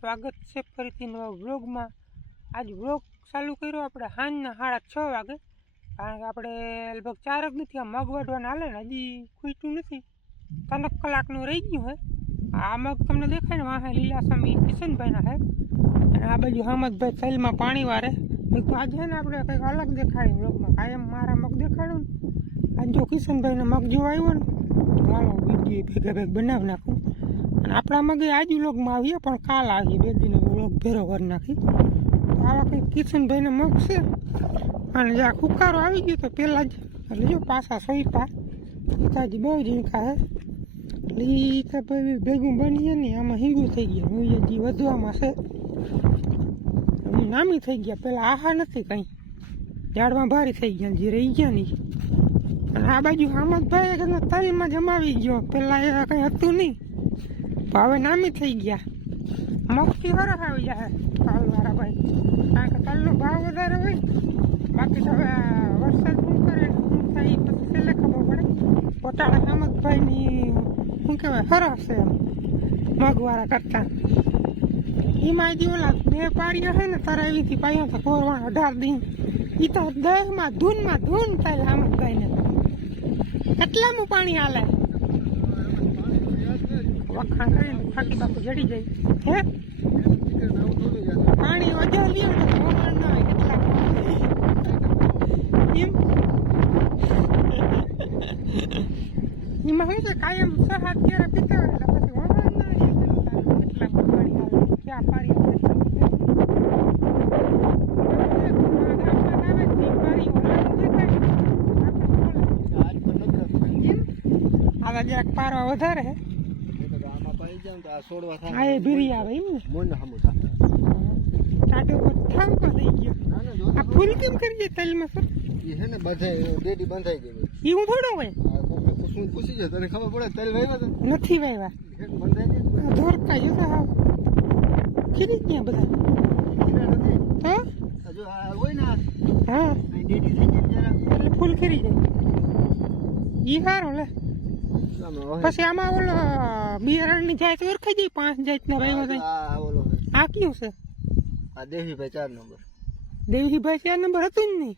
સ્વાગત છે ફરીથી નવા વ્લોગમાં. આજ વ્લોગ ચાલુ કર્યો આપણે સાંજના સાડા છ વાગે. કારણ કે આપણે લગભગ ચાર જ નથી, આ મગ વાઢવાના હાલે ને, હજી ખૂટ્યું નથી. ત્રણેક કલાકનું રહી ગયું હે. આ મગ તમને દેખાય ને, વાહે લીલાસમી કિશનભાઈના હે. અને આ બાજુ હામદભાઈ થેલમાં પાણી વારે. આજે ને આપણે કંઈક અલગ દેખાડી વ્લોગમાં. કાયમ મારા મગ દેખાડું ને. આજ જો કિશનભાઈને મગ જોવા આવ્યો ને ચાલો બીજી ભેગા ભેગ બનાવી નાખું. અને આપણા મગે આજુ લોકમાં આવીએ, પણ કાલ આવીએ બે દિન લોક ભેરો કરી નાખી. આવા કંઈક કિશનભાઈને મગ છે. અને જ્યાં કુકારો આવી ગયો તો પહેલાં જ, એટલે જો પાછા સહીતા પિતાજી બહુ ઝીણકા હે. એટલે એ તો ભાઈ ભેગું બનીએ ને આમાં હિંગું થઈ ગયા. હું એ વધવામાં છે. હું નામી થઈ ગયા પહેલાં આહા નથી કંઈ. ઝાડમાં ભારી થઈ ગયા જે રહી ગયા નહીં. અને આ બાજુ હામદભાઈ તલમાં જમાવી ગયો પહેલાં એ કંઈ હતું નહીં. હવે નામી થઈ ગયા. મગથી વરસ આવી જાય. તલવાળા ભાઈ. કારણ કે તલનો ભાવ વધારે હોય બાકી તો હવે વરસાદ શું કરે શું થાય પછી છેલ્લે ખબર પડે. પોતાના હામદભાઈની શું કહેવાય ફરસ છે એમ, મગવાળા કરતા. એમાં જે ઓલા બે પાડીયા છે ને તરાવીથી પાયા કોરવાણ અઢાર દિન એ તો દહમાં ધૂનમાં ધૂન થાય હામદભાઈને કેટલામું પાણી હાલે? વખાણ ફાકી બાપુ જડી જાય. હે? પાણી વખાણ ના હોય કેટલા એમ? શું છે? કાયમ છ સાત પીતા હોય એટલે પછી વખાણ ના પાણી પાણી આવા? જરાક પારવા વધારે હે હા એ ભીરી આવે એમ ને? ટાટો થાવ પર થઈ ગયો. આ ફૂલ કેમ કરી જાય તલમાં સર? એ હું થોડો હોય નથી વાયવા. આ ધોરકા જો તો હા ખીરી ક્યાં બધા. તો હા? એટલે ફૂલ ખીરી જાય. ઈ હારો લે. પછી આમાં ઓલો બિયારણની જાત ઓળખાઈ જાય પાંચ જાતના ભાઈઓ થાય. આ કયું છે? દેવીભાઈ ચાર નંબર. દેવીભાઈ ચાર નંબર હતું જ નહીં.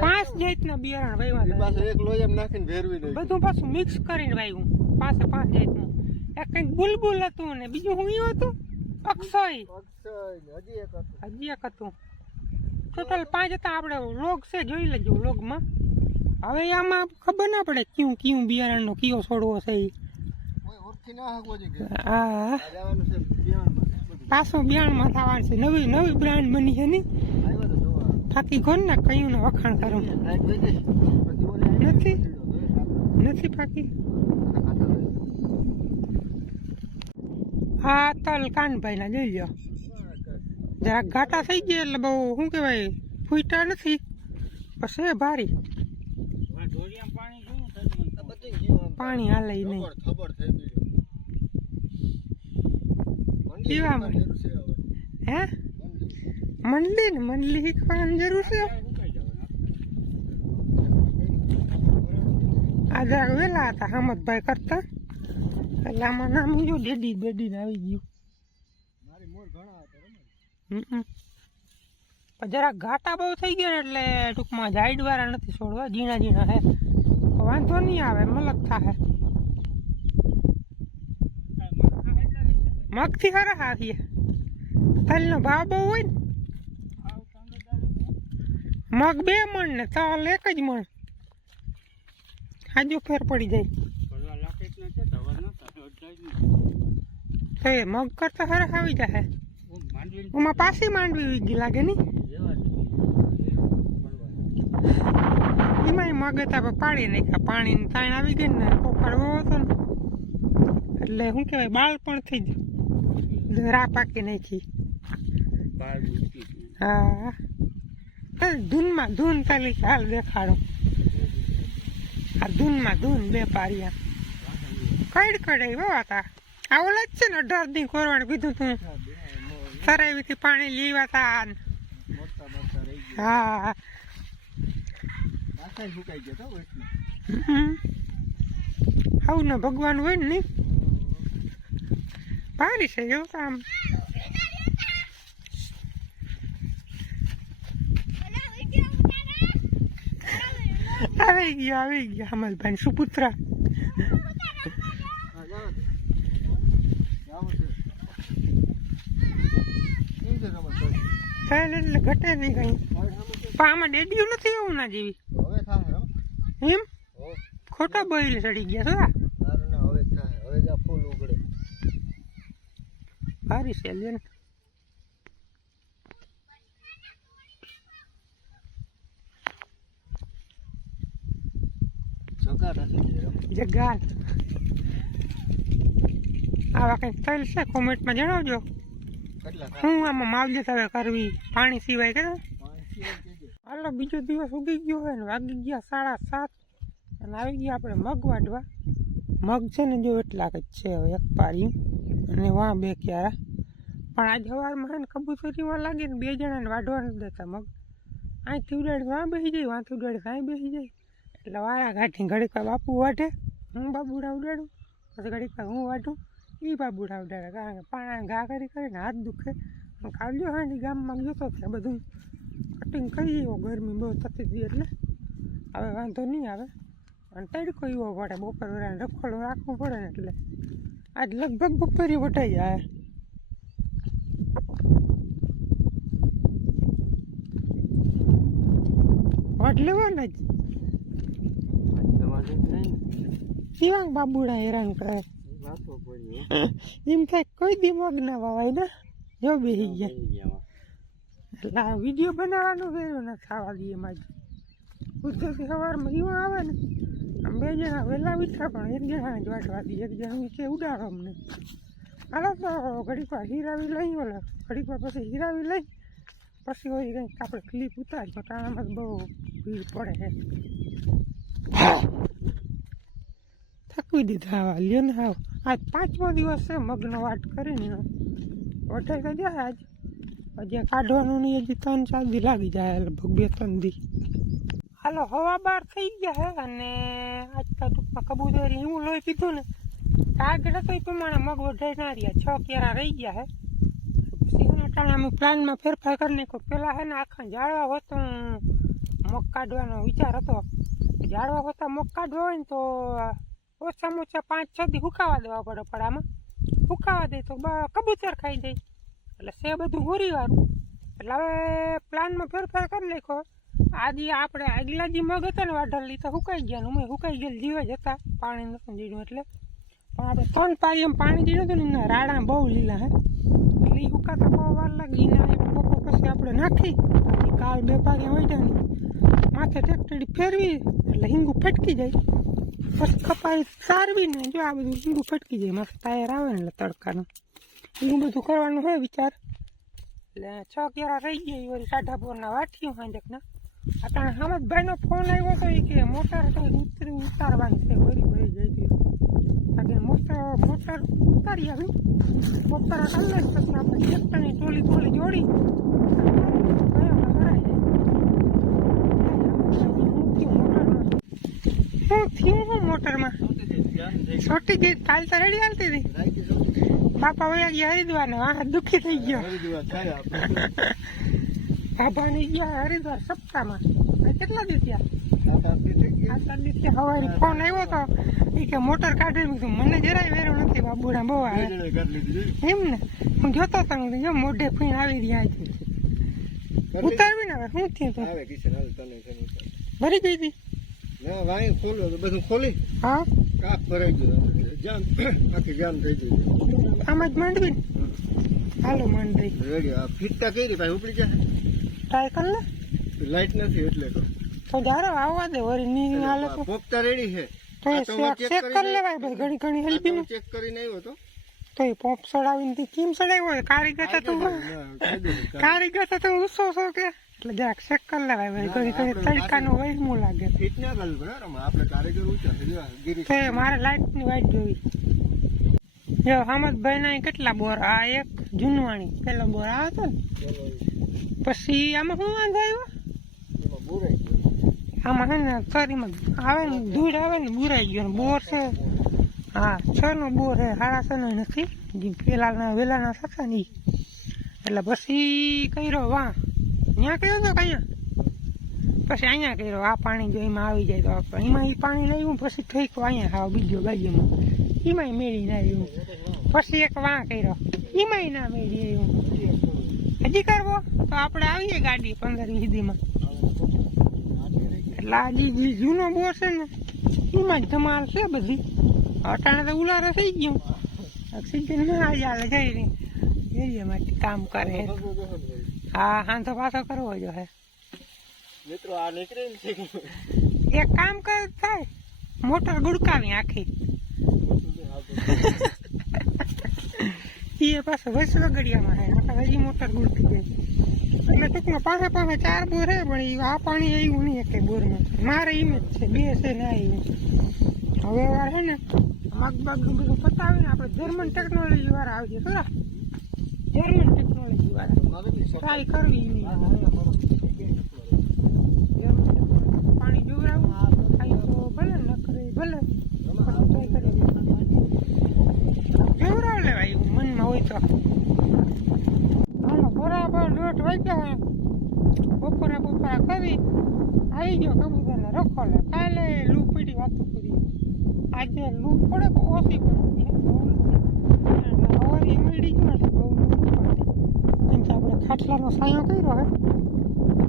પાંચ જાતના બિયારણ વાવ્યા પાસે એક લોયમ નાખીને ભેરવી દે. બધું પાછું મિક્સ કરીને વાયું પાસે પાંચ જાતનું. એક કંઈક બુલબુલ હતું ને બીજું હું હતું? અક્ષય. અક્ષય હજી એક હતું. હજી એક હતું. ટોટલ પાંચ હતા. આપણે લોગ છે જોઈ લેજો લોગમાં. હવે આમાં ખબર ના પડે કયું કયું બિયારણનો કયો છોડવો છે એ હા. પાછું બિયારણમાં થવાનું છે. નવી નવી બ્રાન્ડ બની છે ને. થાકી કોણ ને કયું ને વખાણ કરું. નથી. નથી પાકી. હા તલ કાનભાઈ ના જોઈ લો જરાક ઘાટા થઈ ગયા એટલે બહુ શું કહેવાય ફૂટા નથી. પછી ભારી આ બધું ગયું આમ. પાણી હાલે નહીં. થબર થઈ જરૂર છે હે? મંડી. મંડલી ને મંડલી શીખવાની જરૂર છે? આજે વેલા હતા હામદભાઈ કરતા. એટલે આમાં નામ ગયું ડેડી ડેડી આવી ગયું. મારી મોર ઘણા હતા હમ. પણ જરાક ઘાટા બહુ થઈ ગયા એટલે ટૂંકમાં જાઈડ વાળા નથી છોડવા ઝીણા ઝીણા હે. વાંધો નહીં આવે મલક થાહે. મગથી ખરા આવીએ તલનો ભાવ બહુ હોય ને. મગ બે મણ ને તલ એક જ મણ. હાજો ફેર પડી જાય. એ મગ કરતા ખરા આવી જાય એમાં પાછી માંડવી વીગી લાગે ની મગ હતા પાડી નાખ્યા. પાણીની તાણ આવી ગઈ ને કોકડવો હતો ને. એટલે શું કહેવાય બાળપણથી જ રા પાકી નાખી. હા. ધૂનમાં ધૂન ચાલી હાલ દેખાડો. આ ધૂનમાં ધૂન બે પારિયા. કઈડ કડાઈ બહુ હતા આ ઓલા જ છે ને અઢાર દી કરવાનું કીધું તું. સરાવીથી પાણી લેવા તા ને. મોટા મોટા રહી ગયા. હા. પાછા સુકાઈ ગયા તો વચમાં. હમ. આવું ને ભગવાન હોય ને ભારી છે એવું આમ આવી ગયા આવી ગયા અમલભાઈ સુપુત્રા. કેમ ચાલ એટલે ઘટે નહીં કઈ. પણ આમાં ડેડીઓ નથી એવું ના જેવી. એમ? ખોટા બોઈલ ચડી ગયા છો હવે થાય હવે જા ફૂલ ઉગડે ભારી છે લે ને. જગા નથી રમ જગાલ આવા કંઈક થયેલ છે? કોમેન્ટમાં જણાવજો. હું આમાં માવજત હવે કરવી પાણી સિવાય કે હાલો બીજો દિવસ ઉગી ગયો હોય ને વાગી ગયા સાડા સાત. અને આવી ગયા આપણે મગ વાઢવા. મગ છે ને જો એટલા જ છે હવે એક પારી અને વાં બે ક્યારા. પણ આજ સવારમાં હે ને કબૂતરીમાં લાગે ને બે જણાને વાઢવા નથી દેતા મગ. અહીંથી ઉડાડી વાં બેસી જાય, વાંથી ઉડાડી ત્યાં બેસી જાય. એટલે વારા ઘાટી ઘડીક બાપુ વાઢે. હું બાબુડા ઉડાડું, પછી ઘડીક હું વાઢું. એ બાબુડા ઉડાડે. કારણ કે પાણા ઘા કરી કરીને હાથ દુખે. કાલજો હાંડી ગામમાં ગયો તો બધું કટિંગ કરી એવો ગરમી બહુ થતી હતી એટલે. હવે વાંધો નહીં આવે. અને તડકો એવો પડે બપોર વેળાને રખોડું રાખવું પડે ને એટલે. આજ લગભગ બપોરી વટાઈ જાય. વાટ લેવાના જ. શિવાંગ બાબુડા હેરાન કરે. એમ થાય કોઈ દિમાગ ના વાવાય ને જો બેસી ગયા. એટલે આ વીડિયો બનાવવાનું વેરું ના થવા દઈએ માજી. ગુજરાતી સવારમાં ઈવો આવે ને, આમ બે જણા વહેલા ઉઠ્યા પણ એક જણા જ વાટવા દઈએ, એક જણા નીચે ઉડાડો અમને. હાલો તો ઘડીક વાર હીરાવી લઈ, ઓલા ઘડીક વાર પછી હીરાવી લઈ, પછી હોય કંઈક આપણે ક્લિપ ઉતારીએ ટાણામાં જ બહુ ભીડ પડે છે. થકવી દીધા આવા, લ્યો ને આવ. આજ પાંચમો દિવસ છે, મગનો વાટ કરીને. વટાઈ તો જાય આજ. હજી કાઢવાનું નહીં હજી ત્રણ ચાર દી લાગી જાય લગભગ બે ત્રણ દી. હાલો, હવા બાર થઈ ગયા હે અને આજકાલ ટૂંકમાં કબૂતરી હું લોહી પીધું ને ટાર્ગેટ હતો એ પ્રમાણે મગ વઢાઈ ના રહ્યા. છ કેરા રહી ગયા હે. પછી અમે પ્લાનમાં ફેરફાર કરી નાખ્યો. પહેલાં હે ને આખા જાળવા હોત મગ કાઢવાનો વિચાર હતો. જાળવા હોતા મગ કાઢવા હોય ને તો ઓછામાં ઓછા પાંચ છ દી હુકાવા દેવા પડે પડામાં હુકાવા દે તો કબૂતર ખાઈ જાય. એટલે છે બધું હોરીવાળું એટલે હવે પ્લાનમાં ફેરફાર કરી નાખ્યો. આજે આપણે આગલા જે મગ હતા ને વાઢલી તો સુકાઈ ગયા ને અમે સુકાઈ ગયેલ જીવે જ હતા. પાણી નતું દીધું એટલે. પણ આપણે ત્રણ એમ પાણી દીધું હતું ને રાડા બહુ લીલા હે. એટલે એ સુકાતા બહુ વાર લાગે. એના એક પછી આપણે નાખી. કાલ બે પાગે હોય જાય માથે ટેક્ટરી ફેરવી એટલે હિંગુ ફટકી જાય. પછી કપાઈ સારવી ને જો આ બધું હિંગુ ફટકી જાય. માથે ટાયર આવે ને એટલે તડકાનું. એવું બધું કરવાનું હોય વિચાર. એટલે છ કેરા રહી ગયા વળી સાઢા પોરના વાઠ્યું હાંજકના અત્યારે હમદભાઈનો ફોન આવ્યો તો એ કે મોટર તો ઉતરી ઉતારવાની છે વળી ભાઈ ગઈ હતી કારણ મોટર મોટર ઉતારી આવ્યું મોટર અલગ પછી આપણે ટ્રેક્ટરની ટોલી ટોલી જોડી. શું થયું મોટરમાં? છોટી ગઈ કાલ તો રેડી હાલતી હતી. બાપા વયા ગયા હરિદ્વાર આ દુઃખી થઈ ગયો. બાબા ની ગયા હરિદ્વાર સપ્તાહમાં. કેટલા દિવસ થયા. સવારે ફોન આવ્યો તો એ કે મોટર કાઢી મને જરાય વેરો નથી બાબુડા બહુ આવે. એમ ને? હું જોતો તો મેં જો મોઢે ફીણ આવી રહ્યા છે. ઉતારવી ને હવે? શું થયું તું? ભરી ગઈ હતી? ના વાય ખોલ્યો તો બધું ખોલી. હા? કાપ ભરાઈ ગયો. જાન આખી જાન થઈ ગયું આમ જ માંડવી ને? હાલો માંડવી. રેડી આ ફીટતા કઈ રીતે ઉપડી જાય ટ્રાય કર લે લાઈટ નથી એટલે તો. તો જારો આવવા દે વળી ની હાલે તો પોપતા રેડી છે. તો ચેક કરી લેવાય ભાઈ ઘણી ઘણી હેલ્પી ચેક કરીને આવ્યો તો. તો એ પોપ સડાવીને તે કેમ સડાવ્યો હોય? કારીગર તો તું કારીગર તો તું ઉસો છો કે. એટલે જરાક ચેક કરી લેવાય ભાઈ ઘણી ઘણી તડકાનું વહેમું લાગે. આપણે કારીગર ગિરીશ. તો મારે લાઇટની વાઇટ જોવી. જો હમદભાઈ ના કેટલા બોર? આ એક જૂનવાણી. પેલો બોર આવે તો ને? પછી આમાં શું વાંધો આવ્યો? આમાં છે ને, કરીમાં આવે ને, ધૂળ આવે ને, બુરાઈ ગયો બોર છે. હા છ નો બોર છે સાડા છ નો નથી. જે, પેલાના, વેલાના થતા ને. એટલે પછી કર્યો વા. ત્યાં કર્યો તો કયા પછી અહીંયા કર્યો, આ પાણી જો એમાં આવી જાય તો. એમાં એ પાણી લઈ પછી ઠીક અહીંયા ખાવ બીજો ગાડીઓમાં એમાંય મેળી ના રહ્યું. પછી એક વાં કર્યો. એમાંય ના મેળી રહ્યું. હજી કરવો? તો આપણે આવીએ ગાડી પંદર વીધીમાં એટલે આ જે જૂનો બોર છે ને એમાં જ ધમાલ છે બધી. અટાણે તો ઉલારો થઈ ગયો. ઓક્સિજન ના આજે હાલે જઈ રહી એરિયામાંથી કામ કરે. હા હા તો પાછો કરવો જો હે. મિત્રો આ નીકળે એક કામ કર થાય. મોટર ગુડકાવી આખી એ પાછો વૈસ વગડિયામાં હે આપણે હજી મોટર ગુડતી જાય એટલે ટૂંકમાં પાસે પાસે ચાર બોર હે પણ ઈ આ પાણી આવ્યું નહીં એકે બોરમાં. મારે એમ જ છે બે છે ને આવ્યું હવે વાર હે ને મગ બગ બધું પતાવીને આપણે જર્મન ટેકનોલોજી વાળા આવશે ખરા? જર્મન ટેકનોલોજી વાળા. ટ્રાય કરવી નહીં જર્મન ટેકનોલોજી પાણી જોવરાવું ખાઈ તો ભલે ન કરે ભલે પણ try કરી જોવરાવ લેવાય એવું મનમાં હોય તો હાલો બરાબર દોઢ વાગ્યા હોય બપોરા બપોરા કરી આવી ગયો કબૂતરને રખો લે કાલે લૂ પડી વાતો કરી. આજે લૂ પડે તો ઓછી પડે. હવારી મળી ગયો એટલે બહુ લૂ કે આપણે ખાટલાનો સાયો કર્યો હે.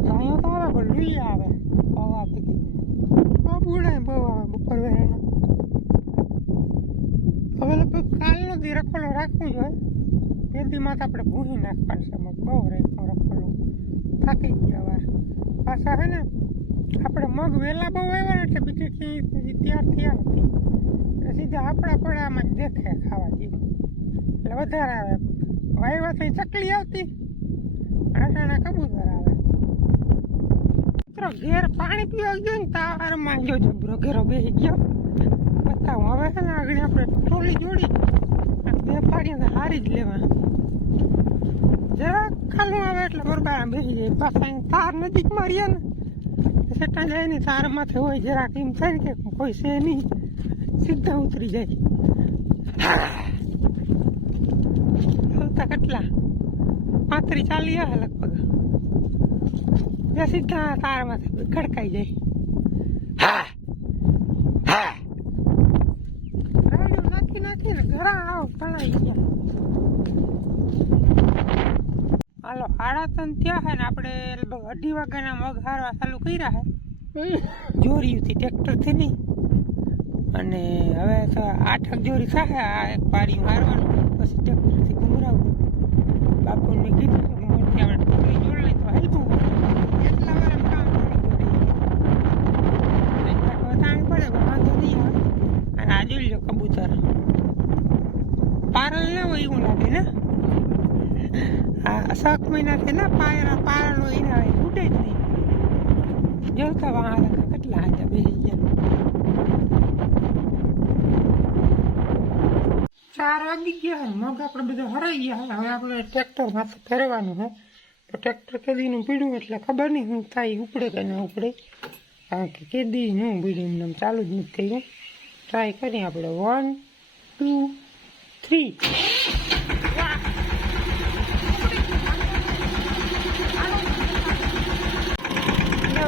સાયો તો આવે, પણ લૂઈ આવે હવા ભેગી બુડાય બહુ આવે બપોર વેરાના હવે લગભગ કાલનો દી રખોલો રાખવું જોઈએ પેદીમાં તો આપણે ભૂહી નાખવાનું છે. બહુ રાખ્યો રખોલો. થાકી ગયા વાર પાછા છે ને, આપણે મગ વહેલા બહુ આવ્યા ને એટલે બીજી ક્યાંય તૈયાર થયા નથી. એટલે સીધા આપણા પડામાં જ દેખે ખાવા જેવું. એટલે વધારે આવે. વાયવાથી ચકલી આવતી. આટાણા કબૂતર આવે. મિત્રો, ઘેર પાણી પીવા ગયો ને તારમાં જો જબરો ઘેરો બેસી ગયો. બતાવું, હવે છે ને આગળ આપણે ટોલી જોડી. વેપારી પાડીને હારી જ લેવા. જરાક ખાલું આવે એટલે બરબારા બેસી જાય. પાછા તાર નજીક મારીએ ને સેટા જાય ને તાર માથે હોય જરાક એમ થાય ને કે કોઈ છે નહીં. સીધા ઉતરી જાય. આવતા કેટલા? પાંત્રી ચાલી આવે લગભગ. સીધા તાર માથે ખડકાઈ જાય. રાડ્યું નાખી નાખી ને ઘરા આવ તણાઈ ગયા હાલો સાડા ત્રણ થયા છે ને આપણે લગભગ અઢી વાગ્યાના મગ હારવા ચાલુ કર્યા છે જોરીથી ટ્રેક્ટરથી નહીં. અને હવે તો આઠ જોરી થાય આ એક પારી હારવાનું. પછી ટ્રેક્ટરથી ઘુમરાવું બાપુને કીધું કે મોટી આપણે ટોકરી જોડ લઈ તો હાલતું એટલા વાર કામ કરી પડે. વાંધો નહીં આવે અને આ જોઈ લો કબૂતર. પારલ ના હોય એવું લાગે ને? સાત મહિનાથી ના પાયરા એના હોય ઉડે જ નહીં. જોતા વાહ કેટલા હાજર બેસી ગયા. ચાર વાગી ગયા હોય મગ આપણે બધો હરાઈ ગયા હોય હવે આપણે ટ્રેક્ટર માથે ફેરવાનું હે. તો ટ્રેક્ટર કેદીનું પીડ્યું એટલે ખબર નહીં હું થાય, ઉપડે કે ના ઉપડે. કારણ કે કેદી નું પીડ્યું, એમને ચાલુ જ નથી થયું ટ્રાય કરીએ આપણે. વન ટુ થ્રી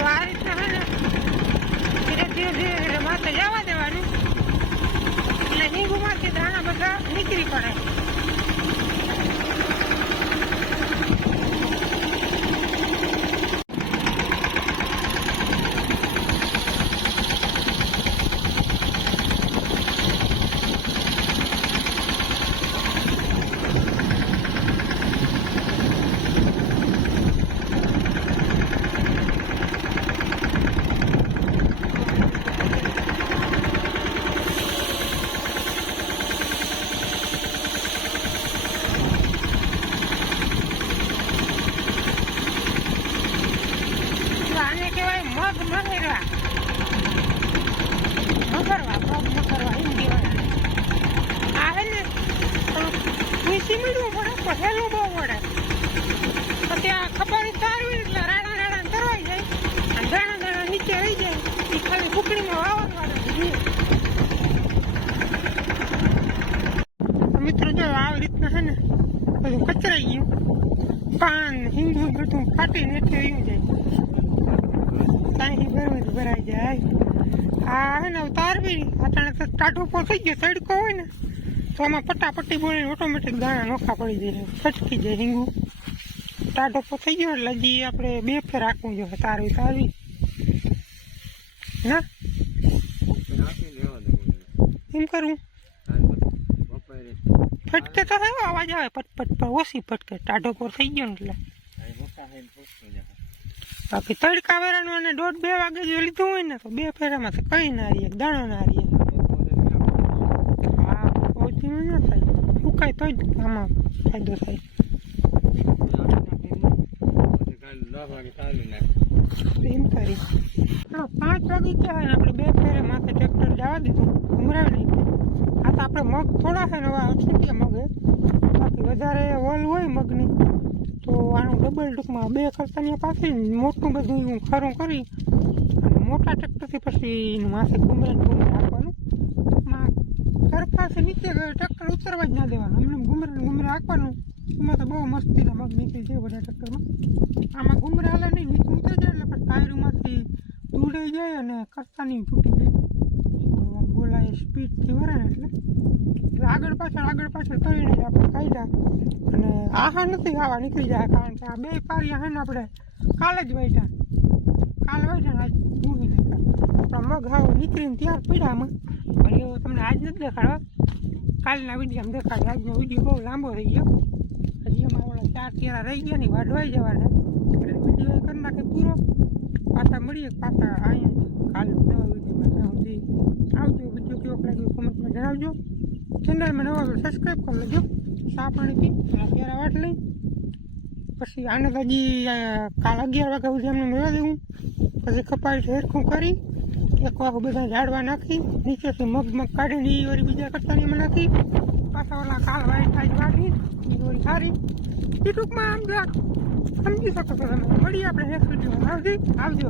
એટલે આ ને. ધીરે ધીરે ધીરે ધીરે માથે જવા દેવાનું. એટલે હિંગુમાંથી દાણા બધા નીકળી પડે એટલે આને મગરવા એમ કહેવાય આ હે ને ખુશી મળવું પડે પહેલું બહુ પડે પછી આ ખબર એટલે રાણા રાડા તરવાઈ જાય અને દાણા દાણા નીચે રહી જાય એ ખાલી કુકડીમાં આવી રીતના છે ને, બધું કચરાઈ ગયું. પાન હિંદુ બધું ફાટીને એટલે રહ્યું જાય ભરાઈ જાય. આ હે ને તારવી બી તો ટાટો પહોંચી ગયો તડકો હોય ને, તો આમાં પટ્ટાપટ્ટી બોલીને ઓટોમેટિક દાણા નોખા પડી જાય ફટકી જાય રીંગું ટાટો પહોંચી ગયો એટલે હજી આપણે બે ફેર રાખવું જોઈએ તારવી તારવી ના? એમ કરવું ફટકે તો થયો અવાજ આવે પટ પટ પર ઓછી ફટકે, ટાઢો પર થઈ ગયો ને એટલે. બાકી તડકા વેરાનું અને દોઢ બે વાગે જો લીધું હોય ને તો બે ફેરામાં તો કઈ ના રહીએ દાણો ના રહીએ હા પહોંચીમાં ના થાય. સુકાય તો આમાં ફાયદો થાય. એમ કરી. હા, પાંચ વાગે ક્યાં ને, આપણે બે ફેરે માથે ટ્રેક્ટર જવા દીધું ઉમરાવી નાખ્યું આ તો આપણે મગ થોડા છે ને, હવે છૂટીએ મગ. બાકી વધારે ઓલ હોય મગની. તો આનું ડબલ ટૂંકમાં બે કરતાની પાસે મોટું બધું હું ખરું કરી અને મોટા ટ્રેક્ટરથી પછી એનું માસે ઘુમરે ને ઘુમરે આપવાનું ટૂંકમાં ઘર પાસે નીચે ટ્રેક્ટર ઉતરવા જ ના દેવાનું. એમને ઘુમરે ને ઘુમરે આપવાનું એમાં તો બહુ મસ્તીના મગ નીકળી જાય બધા ટ્રેક્ટરમાં આમાં ગુમરા હાલે નહીં, નીચે ઉતરી જાય એટલે પછી ટાયરમાંથી દૂડાઈ જાય અને કરતાની તૂટી જાય. બોલાય સ્પીડથી વરે ને એટલે. એટલે આગળ પાછળ આગળ પાછળ કરીને જ આપણે કાઢ્યા અને આહા નથી ખાવા નીકળી જાય, કારણ કે આ બે પારી આહાને આપણે કાલે જ વાઢ્યા કાલ વાઢ્યા આજ મૂકી નાખ્યા. મગ હાવ નીકળીને ત્યાર પડ્યા આમાં. એવું તમને આજ નથી દેખાડવા કાલના વીડિયો દેખાડે. આજનો વીડિયો બહુ લાંબો રહી ગયો. હજી અમારા ઓલા ચાર ચેરા રહી ગયા ને વાઢવાઈ જવાના. એટલે વીડિયો કરી નાખે પૂરો. પાછા મળીએ પાછા અહીંયા કાલે વિડીયોમાં સુધી આવજો વીડિયો કેવો લાગ્યો કોમેન્ટમાં જણાવજો. ચેનલમાં નવા સબસ્ક્રાઈબ કરી લેજો. ચા પાણી પી વાટ લઈ. પછી આને હજી કાલ અગિયાર વાગ્યા સુધી એમને મળવા દેવું પછી કપાઈ હેરખું કરી, એક વાગ બધા ઝાડવા નાખી, નીચેથી મગ મગ કાઢી લઈ વળી બીજા એમાં નાખી. પાછા ઓલા કાલ વાઈટ થાય વાટી બીજી વળી સારી એ ટૂંકમાં આમ જરાક સમજી શકો છો તમે. મળીએ આપણે નેક્સ્ટ વિડીયોમાં આવજો.